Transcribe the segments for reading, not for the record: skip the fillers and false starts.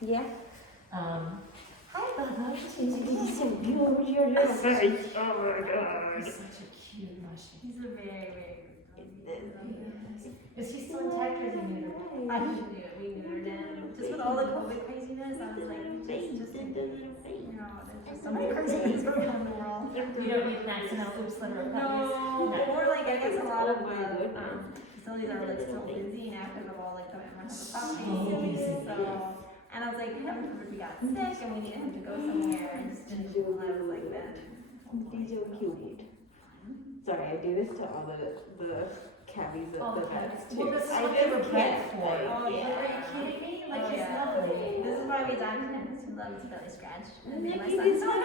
Yeah. Hi, Bubba. He's so cute. Your little face. Oh my god. He's such a cute mushy. He's a very, very good. Is he still intact or is he neutered? I knew it. We neutered him. Just with all the COVID craziness, I was like, just in case. You know, there's just so many crazy things going on in the world. You don't need an accidental oops litter of puppies? No, or like I guess a lot of facilities are like still busy and active of all like the puppies. So, and I was like, heaven forbid we got sick and we needed him to go somewhere and just didn't do I was like then. He's so cute. Sorry, I do this to all the cabbies at the vets too. Well, this is I what they were just bred can't. for. Oh, yeah. Are you kidding me? Like, Oh, he's yeah. lovely. This is why we adopted him because he loves belly scratch. And me and my Nicky son.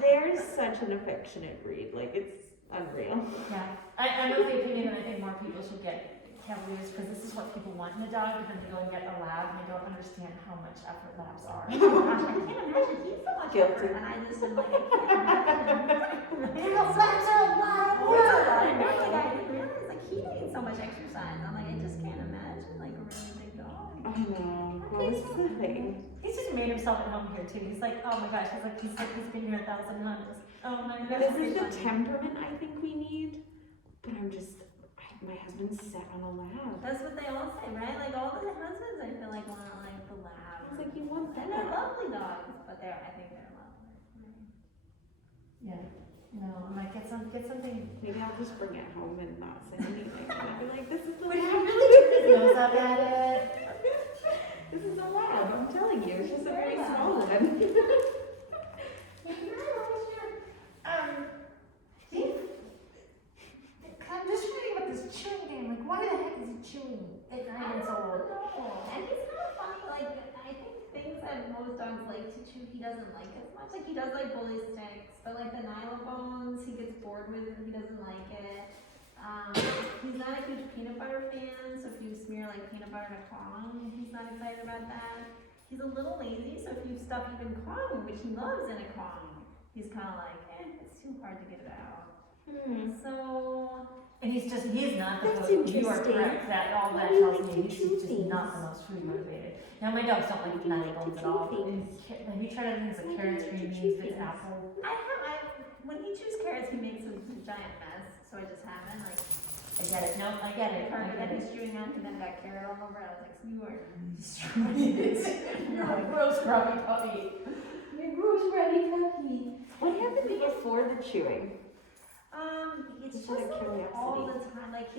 They're such an affectionate breed. Like, it's unreal. Yeah, I'm of the opinion that I think more people should get Cavaliers because this is what people want in a dog, but then they go and get a lab and they don't understand how much effort labs are. Oh gosh, I can't imagine. He's so much Guilty. effort, and I just am like, I can't imagine. Because labs are a lot of Oh, it's a work. lot of work. Like, I didn't realize, like, he needs so much exercise. I'm like, I just can't imagine, like, a really big dog. I know. Well, this is the thing. He's just made himself at home here too. He's like, oh my gosh, he's been here 1,000 times. Oh my This gosh. is the temperament I think we need, but my husband's set on a lab. That's what they all say, right? Like, all the husbands, I feel like, want, like, the lab. It's like, you want And they're that. lovely dogs, but I think they're lovely. Yeah. No, I might get something. Maybe I'll just bring it home and not say anything. And I'll be like, this is the Would he lab. really turn his nose up at it? This is a lab, I'm telling you. It's just a very small one. Steve, I'm just reading about this chewing game. Like, why the heck is he chewing at 9 months old? And he's kind of funny, like, I think things that most dogs like to chew, he doesn't like as much. Like, he does like bully sticks, but like the Milo bones, he gets bored with and he doesn't like it. He's not a huge peanut butter fan, so if you smear like peanut butter in a Kong, he's not excited about that. He's a little lazy, so if you stuff even Kong, which he loves in a Kong, he's kind of like, it's too hard to get it out. So, And he's not the That's food. You are interesting. correct. That all that Why do you tells like me to he's chew just things? not the most food motivated. Now my dogs don't like Why do you nutty like to bones at chew all. things? Have you tried other things like Why do you carrots, like green to beans, chew bits, things? apple? when he chews carrots, he makes a giant mess, so I just haven't, like, I get it. No, I get it. I carpet get that he's it. chewing on, he then got carrot all over it. I was like, you are You're a gross grubby puppy. You're a gross grubby puppy. What happened before the chewing? It's Just out just of like all curiosity. the time. Like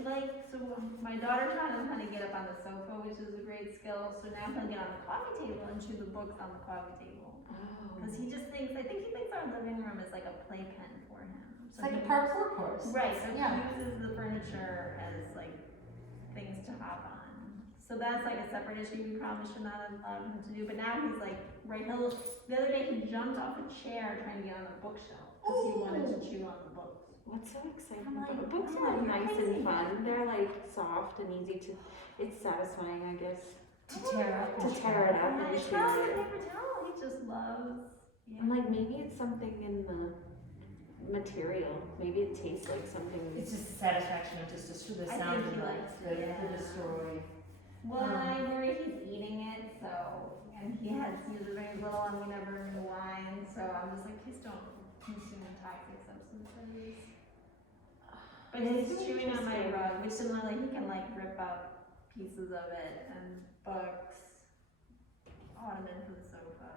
so my daughter taught him how to get up on the sofa, which is a great skill. So now he'll get on the coffee table and chew the books on the coffee table. Because he just thinks, I think he thinks our living room is like a playpen for him. It's So like he a parkour course. Right, so Yeah. he uses the furniture as like things to hop on. So that's like a separate issue we probably should not have allowed him to do. But now he's like, the other day he jumped off a chair trying to get on the bookshelf because he wanted to chew on the books. What's so exciting? I'm like, Books oh, are you're nice crazy. and fun. They're like soft and easy to, it's satisfying, I guess. To tear up. To tear it up And and it's chew not like a it. paper towel, he just loves. Yeah. I'm like, maybe it's something in the material. Maybe it tastes like something. It's just the satisfaction of just the I sound think he of likes the, it, yeah. the story. Well, I worry he's eating it, and he has used it very little, and we never knew why, and so I'm just like, please don't consume toxic substances. But he's chewing on my rug, which similarly he can like rip up pieces of it, and books, ottoman for the sofa,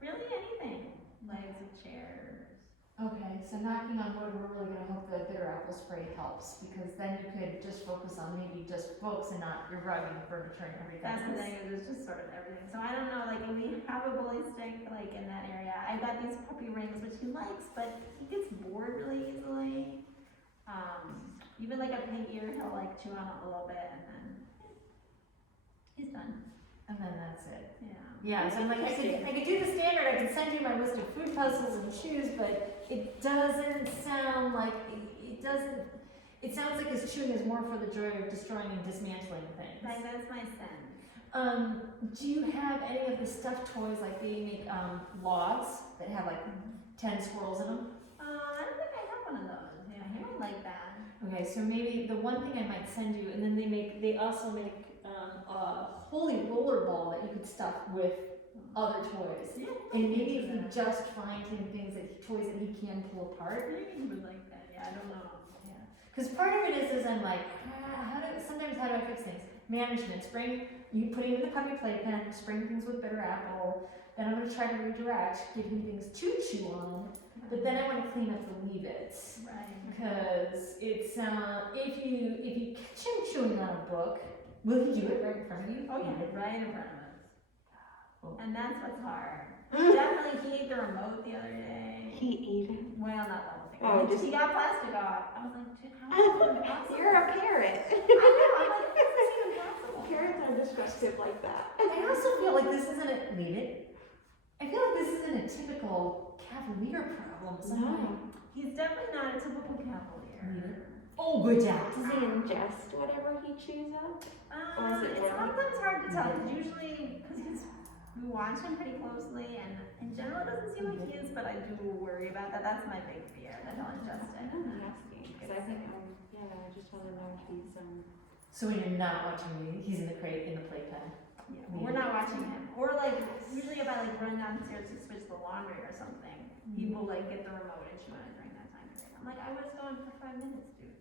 really anything, legs of chairs. Okay, so knocking on wood, we're really gonna hope the bitter apple spray helps because then you could just focus on maybe just books and not your rug and furniture and everything. That's the thing, is it's just sort of everything. So I don't know, like, when we have a bully stick, like, in that area, I got these puppy rings, which he likes, but he gets bored really easily. Even like a pig ear, he'll like chew on it a little bit and then he's done. And then that's it. Yeah. Yeah, so I'm like, I could do the standard, I could send you my list of food puzzles and chews, but it doesn't sound like, it sounds like his chewing is more for the joy of destroying and dismantling things. Like, that's my sense. Do you have any of the stuffed toys, like they make logs that have like 10 squirrels in them? I don't think I have one of those. Yeah, he might like that. Okay, so maybe the one thing I might send you, and then they also make a holy roller ball that you could put stuff with other toys. Yeah. And maybe if we just find him things toys that he can pull apart. Maybe he would like that. Yeah, I don't know. Yeah. Because part of it is I'm like, sometimes how do I fix things? Management, you put him in the puppy playpen, spring things with bitter apple. Then I'm going to try to redirect, give him things to chew on. But then I want to clean up the leave-its. Right. Because it's, if you catch him chewing on a book, will he do it right in front of you? Oh yeah, right in front of us. Oh. And that's what's hard. Definitely, he ate the remote the other day. He ate it. Well, not the whole thing. Oh, just- he got plastic off. I was like, dude, how is that possible? You're a parrot. I know. I'm like, this is even possible. Parrots are destructive like that. I also feel like this isn't a, leave it. I feel like this isn't a typical cavalier problem. No. He's definitely not a typical cavalier. Oh, good job. Does he ingest whatever he chews up? Or is it It's down? sometimes hard to tell because usually, we watch him pretty closely, and in general, it doesn't seem like he is, but I do worry about that. That's my big fear that he'll ingest it. I'm asking because I think yeah, I just want to know if he's So when you're not watching me, he's in the crate in the playpen. Yeah, we're not watching him. Or like, usually if I like run downstairs to switch the laundry or something, he will like get the remote and chew on it during that time period. I'm like, I was gone for 5 minutes, dude.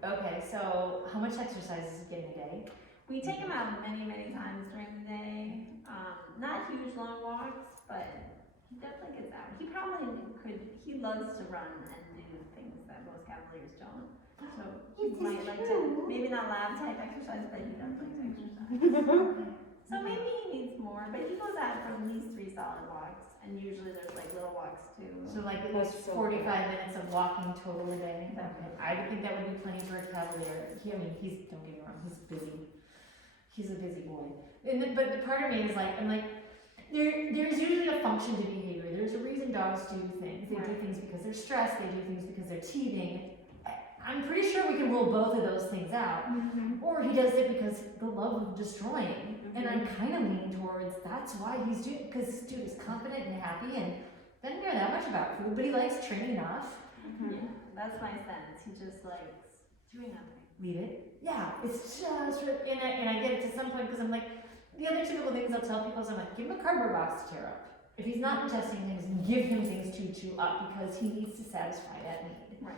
Okay, so how much exercise is he getting a day? We take him out many, many times during the day. Not huge long walks, but he definitely gets out. He probably he loves to run and do things that most cavaliers don't. So he might like to, maybe not lab type exercise, but he does like to exercise. So maybe he needs more, but he goes out for at least 3 solid walks, and usually there's like little walks too. So like at least 45 minutes of walking total a day? Okay. I would think that would be plenty for a cavalier. Don't get me wrong, he's busy. He's a busy boy. But the part of me is like, there's usually a function to behavior. There's a reason dogs do things. They do things because they're stressed, they do things because they're teething. I'm pretty sure we can rule both of those things out. Or he does it because the love of destroying. And I'm kind of leaning towards that's why he's doing it, because this dude is confident and happy and doesn't care that much about food, but he likes training enough. Yeah, that's my sense. He just likes doing nothing. Leave it. Yeah, it's just, and I get it to some point because I'm like, the other typical things I'll tell people is I'm like, give him a cardboard box to tear up. If he's not ingesting things, give him things to chew up because he needs to satisfy that need. Right.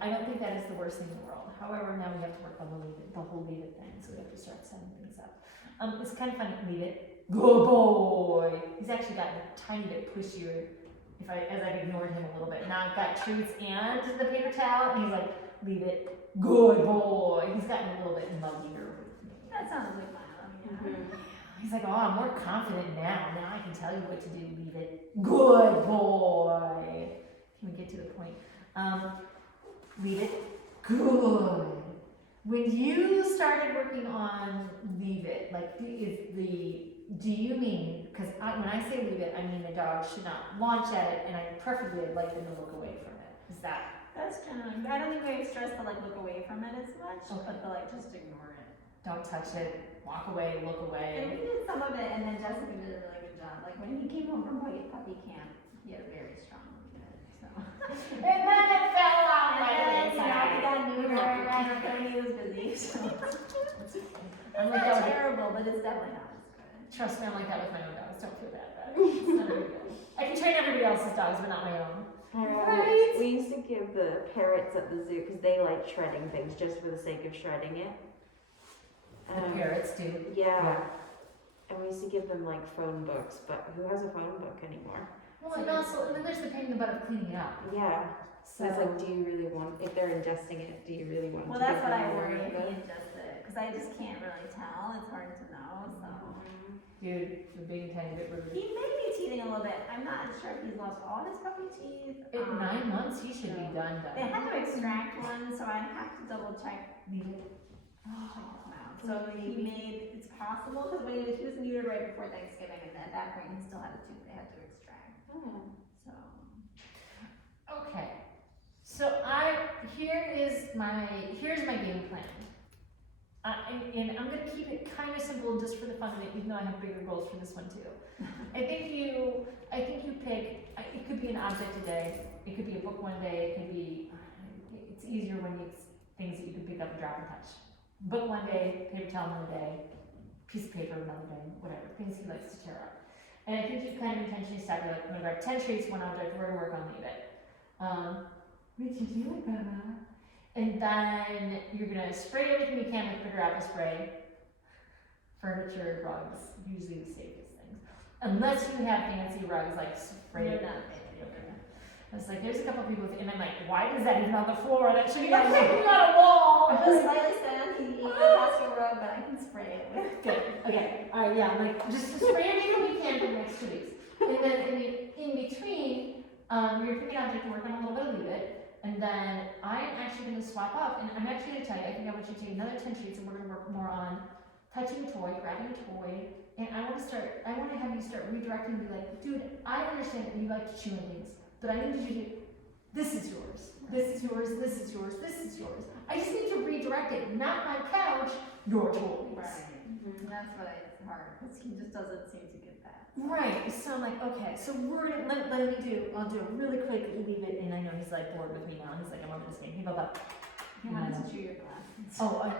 I don't think that is the worst thing in the world. However, now we have to work on the whole leave it thing, so we have to start setting things up. It's kind of funny. Leave it. Good boy. He's actually gotten a tiny bit pushier. As I've ignored him a little bit. Now I've got treats and the paper towel, and he's like, leave it. Good boy. He's gotten a little bit muggier with me. That sounds like Milo, yeah. He's like, oh, I'm more confident now. Now I can tell you what to do. Leave it. Good boy. Can we get to the point? Leave it. Good. When you started working on leave it, like do you mean, because when I say leave it, I mean the dog should not launch at it, and preferably I'd like them to look away from it. Is that? That's generally, I don't think we stress to like look away from it as much, but to like just ignore it. Don't touch it, walk away, look And away. we did some of it, and then Jessica did a really good job. Like when he came home from puppy camp, he had a very strong movement. So. And then it fell out And then, you know, he got neutered, right? and he was busy. So. I'm It's like not that. terrible, but it's definitely not as good. Trust me, I'm like that with my own dogs. Don't feel bad about it. It's not a big deal. I can train everybody else's dogs, but not my own. Right? We used to give the parrots at the zoo because they like shredding things just for the sake of shredding it. The parrots do. Yeah. And we used to give them like phone books, but who has a phone book anymore? Well, and also, and then there's the pain in the butt of cleaning it up. Yeah. So it's like, do you really want, if they're ingesting it, do you really want Well, to that's give what them I more worry of if he it? ingests it, because I just can't really tell. It's hard to know, so. dude, the big tiny bit rude. He may be teething a little bit. I'm not sure if he's lost all his puppy teeth. At 9 months, he should be done. They had to extract one, so I have to double check. Leave it. Check his mouth. So it's possible, because when he was neutered right before Thanksgiving, and at that point, he still had a tooth they had to extract. Oh. So. Okay. So here's my game plan. And I'm gonna keep it kind of simple just for the fun of it, even though I have bigger goals for this one too. I think you pick. It could be an object a day. It could be a book one day. It could be. It's easier when it's things that you can pick up and drop and touch. book one day, paper towel another day, piece of paper another day, whatever, things he likes to tear up. And I think you kind of intentionally start like, I'm gonna grab 10 treats, one object, we're gonna work on leave it. What did you like, Mama? And then you're gonna spray everything you can with bitter apple spray. Furniture, rugs, usually the safest things. Unless you have fancy rugs like spray. You're not. I was like, there's a couple people, and I'm like, why is that even on the floor? That should be like hanging on a wall. I was slightly sad he has to rub, but I can spray it with. Good. Okay. All right. Yeah. I'm like, just spray everything you can for the next 2 weeks, and then in between, you're picking object and working on a little bit of leave it, and then I'm actually going to swap up, and I'm actually going to tell you, I think I want you to take another 10 treats, and we're going to work more on touching a toy, grabbing a toy, and I want to have you start redirecting and be like, dude, I understand that you like to chew on things. But I need you to, this is yours, this is yours, this is yours, this is yours. I just need to redirect it, not my couch, your toys. Right. Mm-hmm. That's why it's hard, because he just doesn't seem to get that. Right, so I'm like, okay, so we're gonna, I'll do a really quick leave it, and I know he's like bored with me now, he's like, I'm over this game, he goes up. He wanted to chew your glasses. Oh,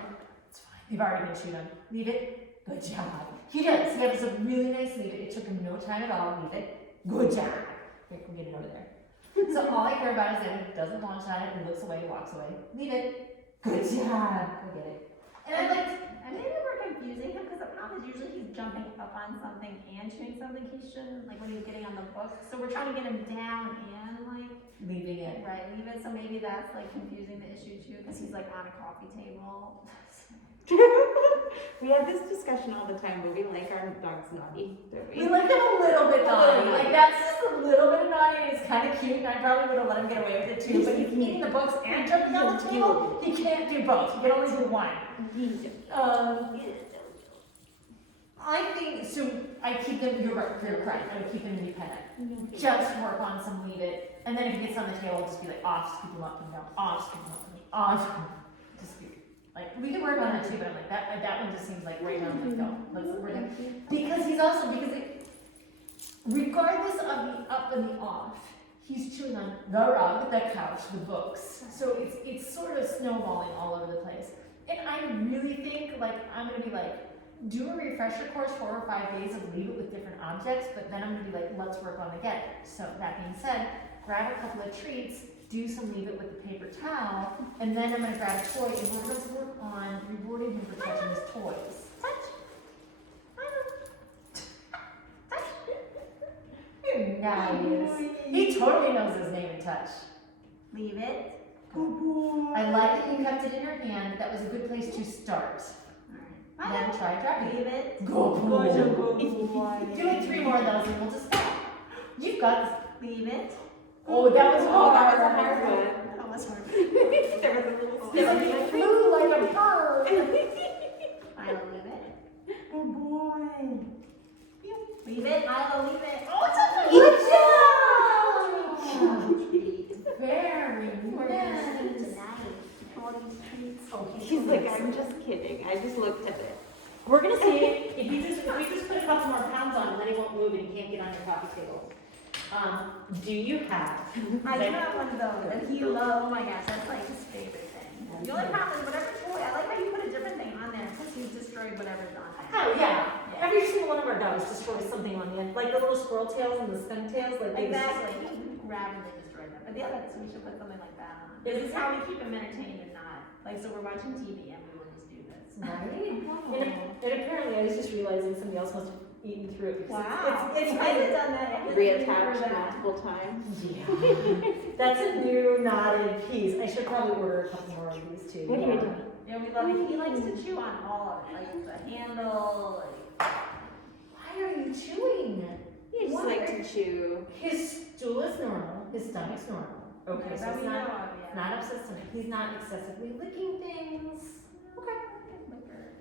it's fine, they've already been chewed on. Leave it, good job. He does, he has a really nice leave it, it took him no time at all, leave it, good job. Here, come get it over there. So all I care about is that he doesn't launch on it and looks away, walks away. Leave it. Good job. Go get it. And I like. And maybe we're confusing him because the problem is usually he's jumping up on something and chewing something he shouldn't, like when he's getting on the book. So we're trying to get him down and like Leaving it. right, leave it. So maybe that's like confusing the issue too because he's like on a coffee table. We have this discussion all the time, but we like our dogs naughty, don't we? We like him a little bit naughty. naughty. Like that's just a little bit naughty. And it's kind of cute, and I probably would have let him get away with it too. But he's eating the books and jumping on the table. He can't do both. He can only do one. I think so. I keep him. You're right. You're correct. I would keep him independent. Just work on some leave it, and then if he gets on the table, I'll just be like off, scoop him up and down, off, scoop him up and down, off. Just be like we can work on it too, but I'm like that one just seems like right now. I'm like no, let's work on it. Because he's also regardless of the up and the off, he's chewing on the rug, the couch, the books. So it's sort of snowballing all over the place. And I really think like I'm gonna be like. Do a refresher course 4 or 5 days of leave it with different objects, but then I'm going to be like, let's work on again. So that being said, grab a couple of treats, do some leave it with the paper towel, and then I'm going to grab a toy and we're going to work on rewarding him for touching his toys. Touch. You're nice. He totally knows his name and touch. Leave it. I like that you kept it in your hand. That was a good place to start. Then try dropping Leave it. Go boy. Do it 3 more of those and we'll just stop. You've got this. Leave it. Oh, that was a hard. hard one. That was hard. There was a little It flew like a bird. I'll leave it. Good boy. Leave it. I'll leave it. Oh, it's a Treat. very We're nice. gonna sleep tonight. All these treats. He's like, I'm just kidding. I just looked at it. We're gonna see if we just put a couple more pounds on, then he won't move and he can't get on your coffee table. Do you have? I do have one of those, and he loves. Oh my gosh, that's like his favorite thing. The only problem is whatever toy. I like how you put a different thing on there because he's destroyed whatever's on there. Oh yeah. Every single one of our dogs destroys something on the end, like the little squirrel tails and the skunk tails. Like they Exactly. He rapidly destroyed them. But the other, so we should put something like that on. This is how we keep him entertained and not like so we're watching TV and we will just do this. Right. And apparently, I was just realizing somebody else must have eaten through it. Because Wow. It's I haven't done that. Reattached multiple times. Yeah. That's a new knotted piece. I should probably order a couple more of these too. What are you doing? Yeah, we love it. He likes to chew on all of it, like the handle. Like... Why are you chewing? He just like to chew. His stool is normal. His stomach's normal. Okay, so that it's we know not, of, yeah. not upset stomach. He's not excessively licking things. Okay.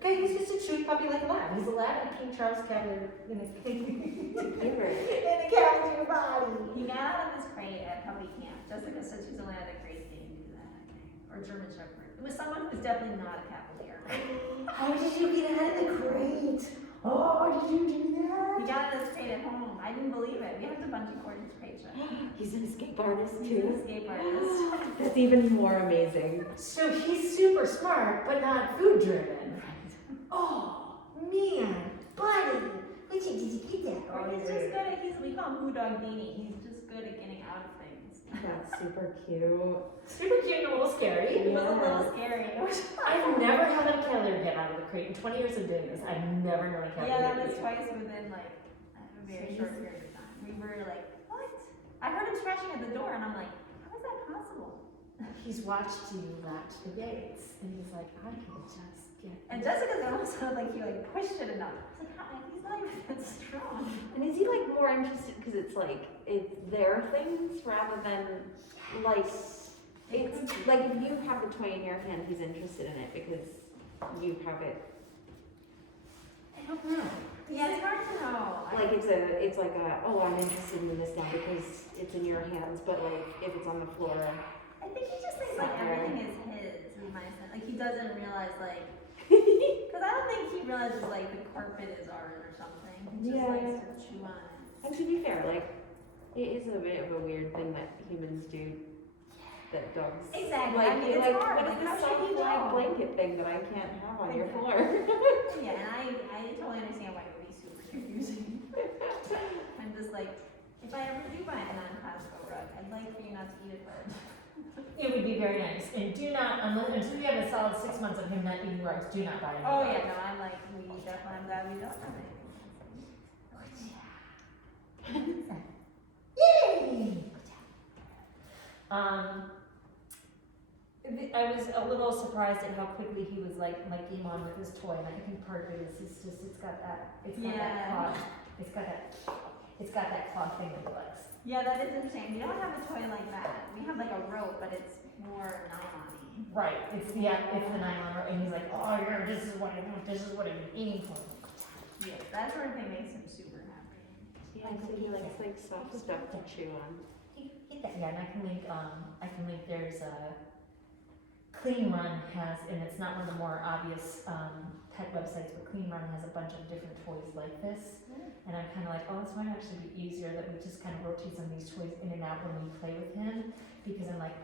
Okay, he's just a chewy puppy like a lab. He's a lab in a King Charles Cavalier in a cavalier body. He got out of his crate at puppy camp. Jessica said she's only had a crate didn't do that. Or German Shepherd. It was someone who's definitely not a cavalier. How did you get out of the crate? Oh, did you do that? He got got this crate at home. I didn't believe it. We have a bunch of corded crates. He's an escape artist He's too. an escape artist. That's even more amazing. So he's super smart, but not food driven. Oh, man, buddy. Which did you get that? Or he's just good at, we call him Blue Dog Beanie. He's just good at getting out of things. That's super cute. Super cute and a little scary. It was a little scary. I've never had a Keller get out of the crate. In 20 years of doing this, I've never known a Keller. Yeah, that was twice within like a very short period of time. We were like, what? I heard him scratching at the door and I'm like, how is that possible? He's watched you latch the gates, and he's like, I can just get. And Jessica's almost sounded like he like pushed it enough. I was like, how? He's not even that strong. And is he like more interested because it's like it's their things rather than like it's like if you have the toy in your hand, he's interested in it because you have it. I don't know. Yeah, it's hard to know. Like it's like oh, I'm interested in this now because it's in your hands, but like if it's on the floor. I think he just thinks like everything is his in my sense. Like he doesn't realize like, because I don't think he realizes like the carpet is ours or something. He just likes to chew on it. And to be fair, like it is a bit of a weird thing that humans do that dogs. Exactly. Like, I mean, it's like hard. what Like, is how this should he soft like know? blanket thing that I can't have on your floor? Yeah, and I totally understand why it would be super confusing. I'm just like, if I ever do buy a non-Costco rug, I'd like for you not to eat it first. It would be very nice. And do not, until you have a solid 6 months of him not eating rugs, do not buy any Oh rugs. yeah, no, I'm like, we definitely, I'm glad we don't have it. Yay! I was a little surprised at how quickly he was like game on with his toy, and I think part of it is it's just it's got that claw, it's got that claw thing in the legs. Yeah, that is interesting. We don't have a toy like that. We have like a rope, but it's more nylon-y. Right. It's the nylon, and he's like, oh, yeah, this is what I want. This is what I'm aiming for. Yeah, that sort of thing makes him super happy. Yeah, so he likes like soft stuff to chew on. Yeah, and I can link. There's a Clean Run has, and it's not one of the more obvious pet websites, but Clean Run has a bunch of different toys like this. And I'm kind of like, oh, this might actually be easier that we just kind of rotate some of these toys in and out when we play with him, because I'm like,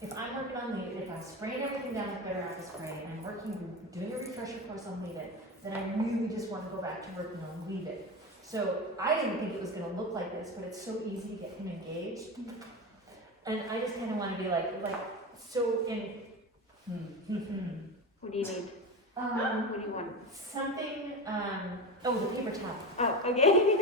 if I'm working on Leave It, if I'm spraying everything down with better apple spray, and I'm doing a refresher course on Leave It, then I really just want to go back to working on Leave It. So I didn't think it was going to look like this, but it's so easy to get him engaged. And I just kind of want to be like, so in. What do you need? What do you want? Something, the paper towel. Oh, okay.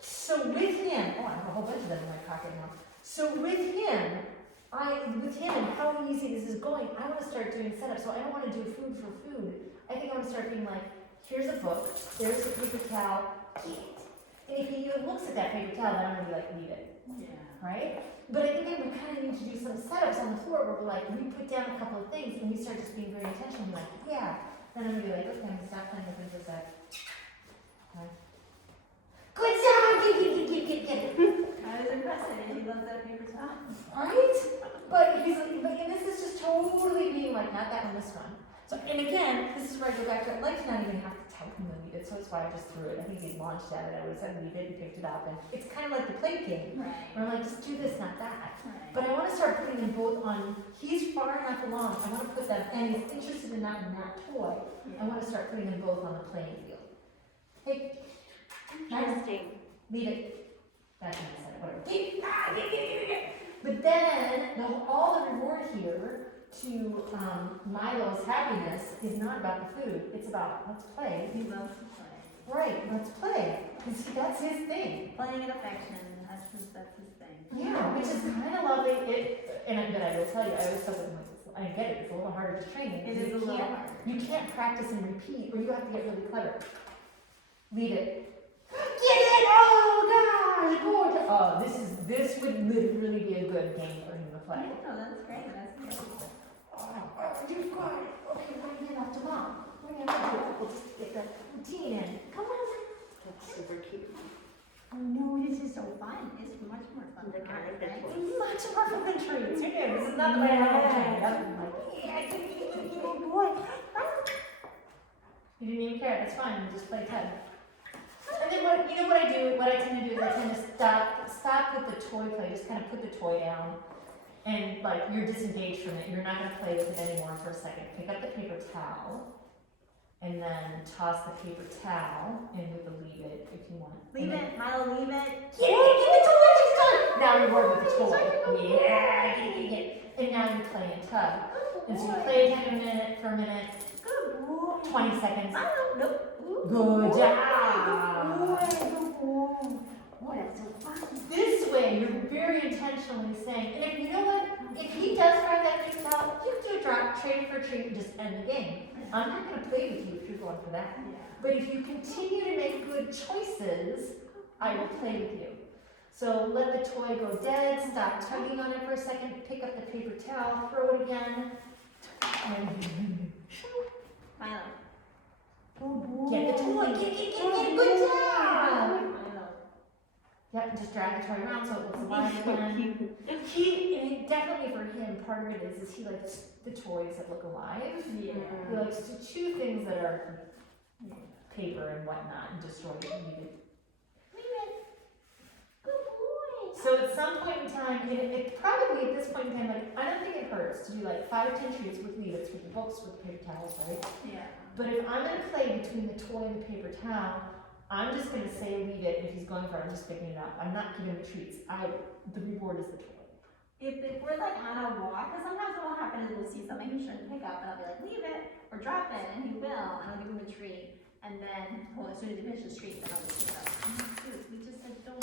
So with him, I have a whole bunch of them in my pocket now. So with him and how easy this is going, I want to start doing setup. So I don't want to do food for food. I think I want to start being like, here's a book, there's a paper towel, eat it. And if he even looks at that paper towel, then I'm going to be like, leave it. Yeah. Right? But I think that we kind of need to do some setups on the floor where we're like, we put down a couple of things and we start just being very intentional. We're like, yeah. Then I'm going to be like, okay, I'm going to stop playing with him for a sec. Okay. Good job! Get. That is impressive. He loves that paper towel. Right? But this is just totally being like, not that one, this one. So, and again, this is where I go back to, I'd like to not even have to tell him when we did, so that's why I just threw it. I think he launched at it, I would have said we did, and picked it up, and it's kind of like the play game. Right. Where I'm like, just do this, not that. Right. But I want to start putting them both on, he's far enough along, I want to put them, and he's interested enough in that toy, I want to start putting them both on the playing field. Hey, Interesting. leave it. That's what I said, whatever. Get. But then, all the reward here to Milo's happiness is not about the food, it's about let's play. He loves to play. Right, let's play. Because that's his thing. Playing and affection, that's his thing. Yeah, which is kind of lovely. But I will tell you, I always tell them, I get it, it's a little harder to train. It is a little harder. You can't practice and repeat, or you have to get really clever. Leave it. Get it! Oh gosh, gorgeous! Oh, this would literally be a good game for him to play. Yeah, no, that's great. That's great. You've got it. Okay, we're gonna hand off to Mom. We're gonna have to we'll just get the routine in. Come on. That's super cute. Oh no, this is so fun. It's much more fun than Look, I ours, like that right? one. It's much more fun than treats. You're good. This is not the way I have a train. I'm like, yeah, good boy. You You didn't even care. That's fine. You just play tug. And then what I do? What I tend to do is I tend to stop with the toy play. Just kind of put the toy down, and like you're disengaged from it. You're not going to play with it anymore for a second. Pick up the paper towel, and then toss the paper towel in with the leave it if you want. Leave it, Milo, leave it. Get the toy. It's done. Now reward with the toy. Yeah, get it. And now you play in tug. And so you play tug for a minute. Good boy. 20 seconds. Milo, nope. Good job. Oh, that's so fun. This way, you're very intentionally saying, and if you know what, if he does grab that thing out, you can do a drop, trade for treat, and just end the game. I'm not going to play with you if you're going for that. Yeah. But if you continue to make good choices, I will play with you. So let the toy go dead, stop tugging on it for a second, pick up the paper towel, throw it again, and Milo. get the toy, get, good job! Milo. Yep, just drag the toy around so it looks alive again. He definitely for him, part of it is he likes the toys that look alive. Yeah. He likes to chew things that are paper and whatnot and destroy it and leave it. Good boy. So at some point in time, it probably at this point in time, like I don't think it hurts to do like 5 or 10 treats with leave it's with the books with the paper towels, right? Yeah. But if I'm gonna play between the toy and the paper towel, I'm just gonna say leave it, and if he's going for it, I'm just picking it up. I'm not giving him treats. The reward is the toy. If we're like on a walk, because sometimes what will happen is we'll see something he shouldn't pick up, and I'll be like, leave it, or drop it, and he will, and I'll give him a treat. And then, well, as soon as he finishes the treat, then I'll just pick it up. I'm like, dude, we just said don't.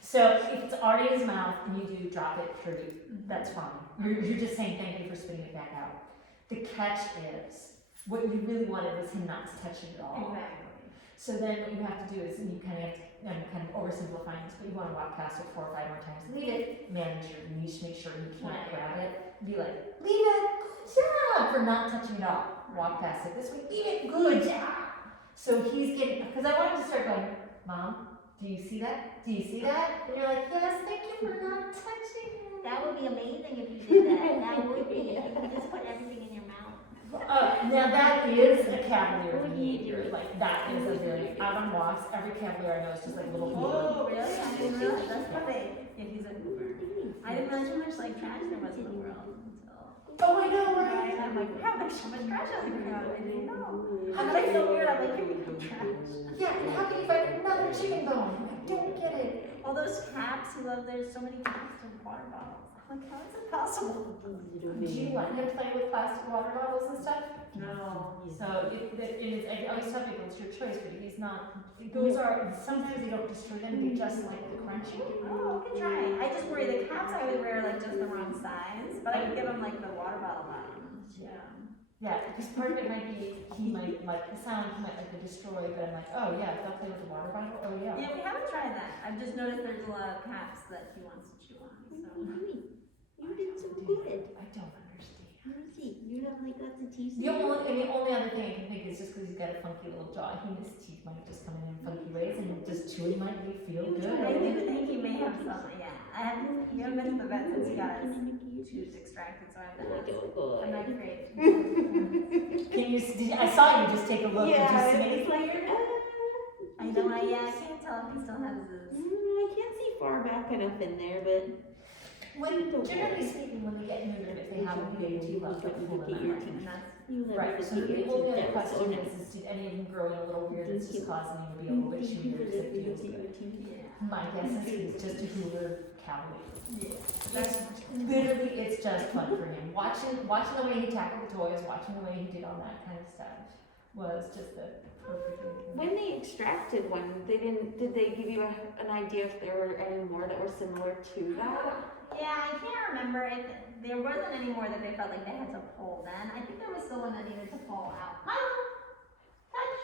So if it's already in his mouth and you do drop it, that's fine. You're just saying thank you for spitting it back out. The catch is, what you really wanted was him not to touch it at all. Exactly. So then what you have to do is, and you kind of have to, I'm kind of oversimplifying this, but you want to walk past it 4 or 5 more times. Leave it, manage your niche, make sure you can't grab it. Be like, leave it, good job for not touching it all. Walk past it this way, leave it, good job. So he's getting, because I wanted to start going, Mom, do you see that? Do you see that? And you're like, yes, thank you for not touching it. That would be amazing if you did that. That would be. If you just put everything in your mouth. Now that is a cavalier behavior. Like that is a very out on walks. Every cavalier I know is just like little Oh, really? I didn't realize. That's funny. Yeah, he's a hoover. I didn't realize how much like trash there was in the world until. Oh, I know, Right? right? I'm like, wow, there's so much trash out there. I didn't know. I'm like so weird. I'm like, here we go, trash. Yeah, and how can you find another chicken bone? I don't get it. All those caps. He loves. There's so many caps and water bottles. I'm like, how is it possible? Do you let him play with plastic water bottles and stuff? No. So it is, I always tell people it's your choice, but if he's not, those are, sometimes they don't destroy them, they just like the crunching. Oh, we can try. I just worry the caps I would wear like just the wrong size, but I would give him like the water bottle bottoms. Yeah. Yeah, because part of it might be, he might like the sound, he might like the destroy, but I'm like, oh yeah, they'll play with the water bottle, oh yeah. Yeah, we haven't tried that. I've just noticed there's a lot of caps that he wants to chew on. So. You did so good. I don't understand. Mercy, you have like lots of teeth. The only other thing I can think is just because he's got a funky little jaw, he and his teeth might just come in funky ways, and just chewing might make feel good. I do think he may have some. Yeah, I haven't. You haven't been to the vet since he got his tooth extracted, so I have to ask. I'm not great. I saw you just take a look. Yeah, Did you see it's like, I know. I can't tell if he still has his. I can't see far back enough in there, but. Generally speaking, when they get neutered, if they have a big teeth left, they'll pull them out. And that's Right, so the only other question is, did any of them grow in a little weird that's just causing them to be a little bit chewier because it feels good? My guess is he's just a hoover cavalier. That's literally, it's just fun for him. Watching the way he tackled the toys, watching the way he did all that kind of stuff was just the perfect thing. When they extracted one, did they give you an idea if there were any more that were similar to that? Yeah, I can't remember if there wasn't any more that they felt like they had to pull then. I think there was still one that needed to pull out. Milo, touch.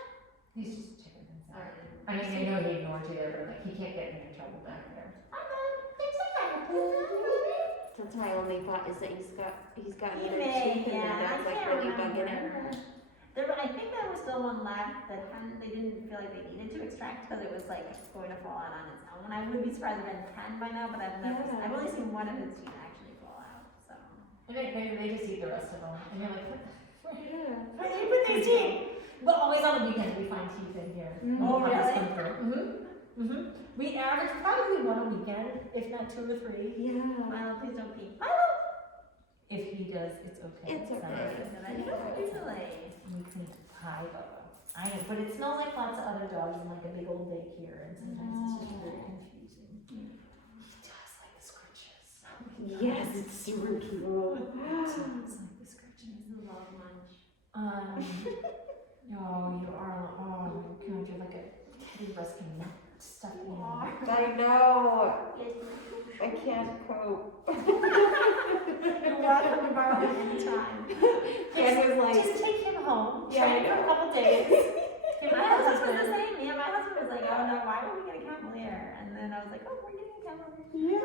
He's just chicken inside. Alright. I mean, I know he ignored you there, but like, he can't get in trouble back there. I'm good. It's okay. That's my only thought is that he's got He another may, tooth in there yeah. I that's like can't really bugging remember. him. I think there was still one left that they didn't feel like they needed to extract because it was like going to fall out on its own. I would be surprised if it had 10 by now, but I've only seen one of his teeth actually fall out. So. And maybe they just eat the rest of them, and you're like, what? Yeah. But they his teeth. But always on the weekends we find teeth in here. Oh, When the puppies really? come through. We average probably one a weekend, if not 2 or 3. Yeah. Milo, please don't pee. If he does, it's okay. It's not okay. bad. Usually. We can hi Bubba. I know, but it smells like lots of other dogs in like a big old daycare, and sometimes it's just very confusing. He does like the scritches. Yes, it's super cute. He does like the scritches. He's a love munch. Oh, you are. Oh my god, you're like a teddy rescue stuffed animal. I know. I can't cope. You're welcome to borrow him anytime. Ken was like, Just take him home. Yeah, Train him for a couple days. Give him My a husband was the husband. same. Yeah, my husband was like, oh no, why would we get a cavalier? And then I was like, oh, we're getting a cavalier. yeah.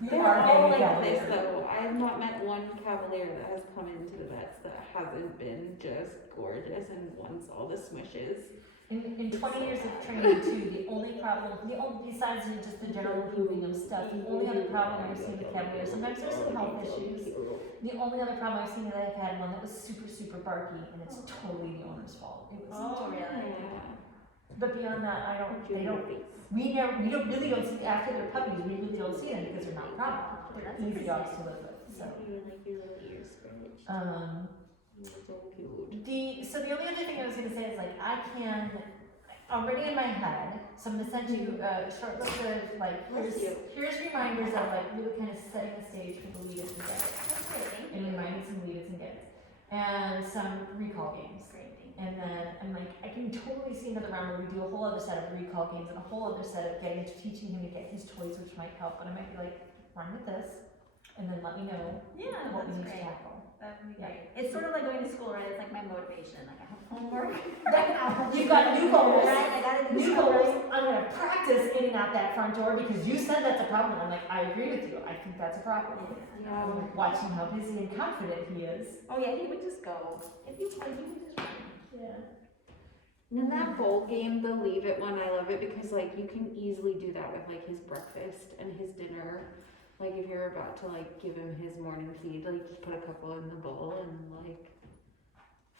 You They're are all getting like this cavalier. though. I have not met one cavalier that has come into the vets that hasn't been just gorgeous and wants all the smushes. In 20 years of training too, besides just the general grooming of stuff, the only other problem I've seen with Cavaliers, sometimes there's some health issues. The only other problem I've seen is that I've had one that was super, super barky, and it's totally the owner's fault. It was, Oh, really? but beyond that, we really don't see, after they're puppies, we really don't see them because they're not a problem. They're That's easy pretty dogs to live with, so. You like your little ears scratched. So cute. So the only other thing I was gonna say is like I can already in my head, so I'm gonna send you a short list of like here's reminders of like really kind of setting the stage for the lead and get and reminding some leaders and get and some recall games. And then I'm like, I can totally see another round where we do a whole other set of recall games and a whole other set of teaching him to get his toys, which might help. But I might be like, run with this, and then let me know Yeah, what we that's need to great. tackle. That would be great. It's sort of like going to school, right? It's like my motivation. Like I have homework. You've got new goals. Right? I gotta do New school. goals. I'm gonna practice in and out that front door because you said that's a problem. I'm like, I agree with you. I think that's a problem. Yeah. Watching how busy and confident he is. Oh yeah, he would just go. If you play, he would just run. Yeah. And that bowl game, the leave it one, I love it because like you can easily do that with like his breakfast and his dinner. Like if you're about to like give him his morning feed, like just put a couple in the bowl and like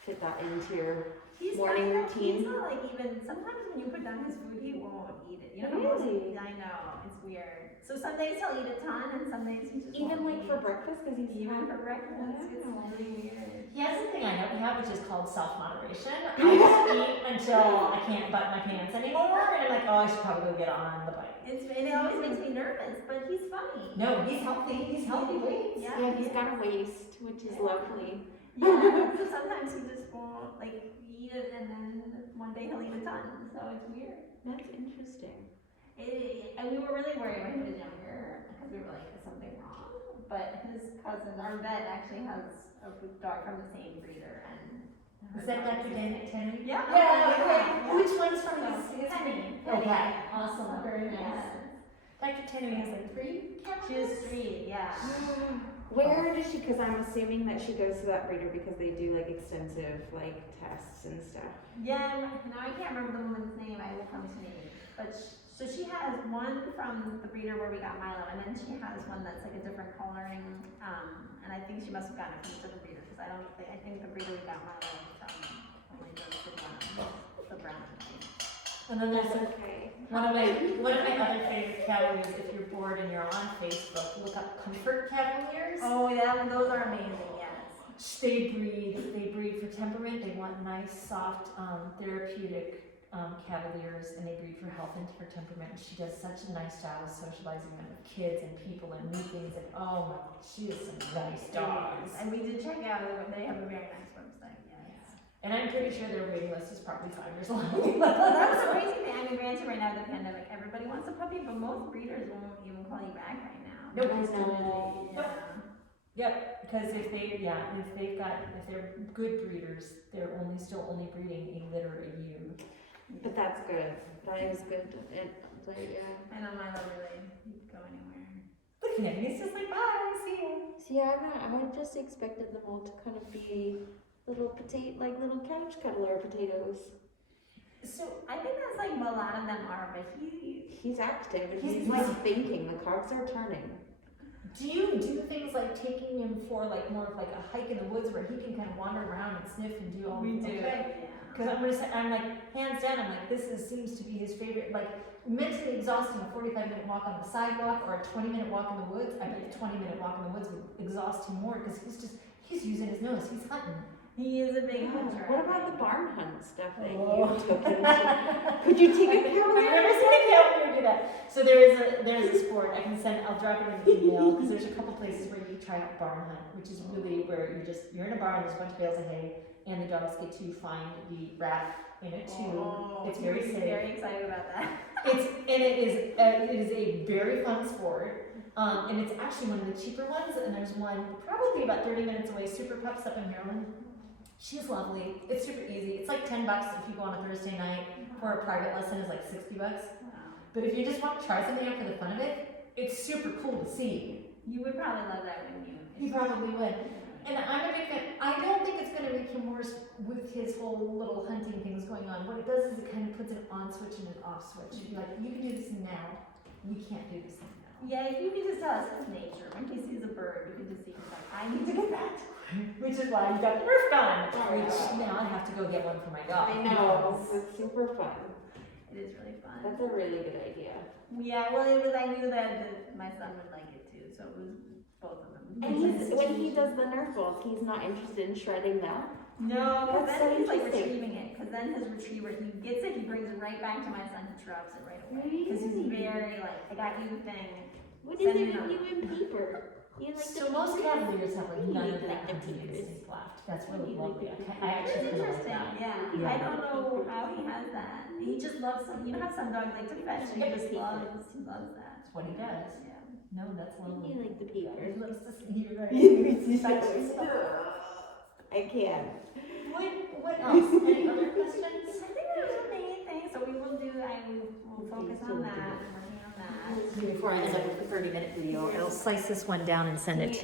fit that into your He's morning not, routine. He's not like even, sometimes when you put down his food, he won't eat it. You know, Really? I know, it's weird. So some days he'll eat a ton and some days he just Even won't like for eat. breakfast because he's Even for breakfast, it's Wow. really weird. He has something I know we have, which is called self-moderation. I just eat until I can't button my pants anymore, and I'm like, oh, I should probably go get on the bike. And it always makes me nervous, but he's funny. No, he's healthy. He's healthy weights. Yeah, he's got a waist, which is lovely. Yeah, so sometimes he just won't like eat it and then one day he'll eat a ton, so it's weird. That's interesting. And we were really worried when he was younger because we were like, is something wrong? But his cousin, our vet, actually has a dog from the same breeder, and Is that Dr. Tenny? Yeah. Yeah. Which one's from his? Penny. Okay. Awesome. Very nice. Yeah. Dr. Tenny has like 3 cats. She was 3, yeah. Where does she, because I'm assuming that she goes to that breeder because they do like extensive like tests and stuff. Yeah, no, I can't remember the woman's name. I will come to me. But so she has one from the breeder where we got Milo, and then she has one that's like a different coloring. And I think she must have gotten it from a different breeder because I think the breeder we got Milo from only the brown. And then there's Okay. one of my other favorite Cavaliers. If you're bored and you're on Facebook, look up Comfort Cavaliers. Oh yeah, those are amazing. Yes. They breed for temperament. They want nice, soft, therapeutic Cavaliers, and they breed for health and for temperament. And she does such a nice job of socializing them with kids and people and new things. And oh my, she has some nice dogs. And we did check out. They have a very nice website. Yes. And I'm pretty sure their waiting list is probably 5 years long. Well, that was the crazy thing. I mean, granted, right now the pandemic, everybody wants a puppy, but most breeders won't even call you back right now. Nope. It's too No. busy. Yeah. Yep, because if they're good breeders, they're only breeding a litter a year. But that's good. That is good. Yeah. I know Milo really didn't go anywhere. Look at him, he's just like, bye, see you. See, I just expected them all to kind of be little little couch cuddler potatoes. So I think that's like what a lot of them are, but He's active and He's he's thinking. The cogs are turning. Do you do things like taking him for like more of like a hike in the woods where he can kind of wander around around and sniff and do all We the do. okay. Yeah. Because I'm like, hands down, I'm like, seems to be his favorite, like, mentally exhausting, a 45-minute walk on the sidewalk or a 20-minute walk in the woods. I bet a 20-minute walk in the woods would exhaust him more because he's using his nose, he's hunting. He is a big hunter. What about the barn hunt stuff that Oh. you took him to? Could you take a cow I've there? never seen a cavalier do that. So there's a sport, I can send, I'll drop it in the email, because there's a couple places where you try out barn hunt, which is really where you're in a barn, there's a bunch of bales of hay, and the dogs get to find the rat in it too. It's very he's safe. very excited about that. It is a very fun sport, and it's actually one of the cheaper ones. And there's one probably about 30 minutes away. Super Pups up in Maryland. She's lovely. It's super easy. It's like $10 if you go on a Thursday night. For a private lesson is like $60. Wow. But if you just want to try something out for the fun of it, it's super cool to see. You would probably love that, wouldn't you? You probably would. And I'm a big fan. I don't think it's going to make him worse with his whole little hunting things going on. What it does is it kind of puts an on switch and an off switch. You're like, you can do this now. You can't do this now. Yeah, if you could just tell us his nature. When he sees a bird, you can just see he's like, I need to get that. Which is why you got the Nerf gun. Which now I have to go get one for my dog. I know, it's super fun. It is really fun. That's a really good idea. Yeah, well, I knew that my son would like it too, so it was both of them. And when he does the Nerf balls, he's not interested in shredding them. No, because That's then so he's like interesting. retrieving it. Because then his retriever, he gets it, he brings it right back to my son, he drops it right away. Because he's Really? very like, I got you thing. What is Send it me with another. you and Peeper? You like So the most peepers? cavaliers have like You none of like that the hunting peepers. instinct left. That's really You like lovely. the I actually It's kind of like interesting, that. yeah. Yeah. I don't know how he has that. He just loves some, you know how some dogs like to fetch, he just loves that. That's what he does. Yeah. No, that's You lovely. like the He peepers. loves to see you, right? I can't. What else? Any other questions? I think that was the main thing, so we will do, we'll focus on that, and working on that. Before I end up with a 30-minute video, I'll slice this one down and send it to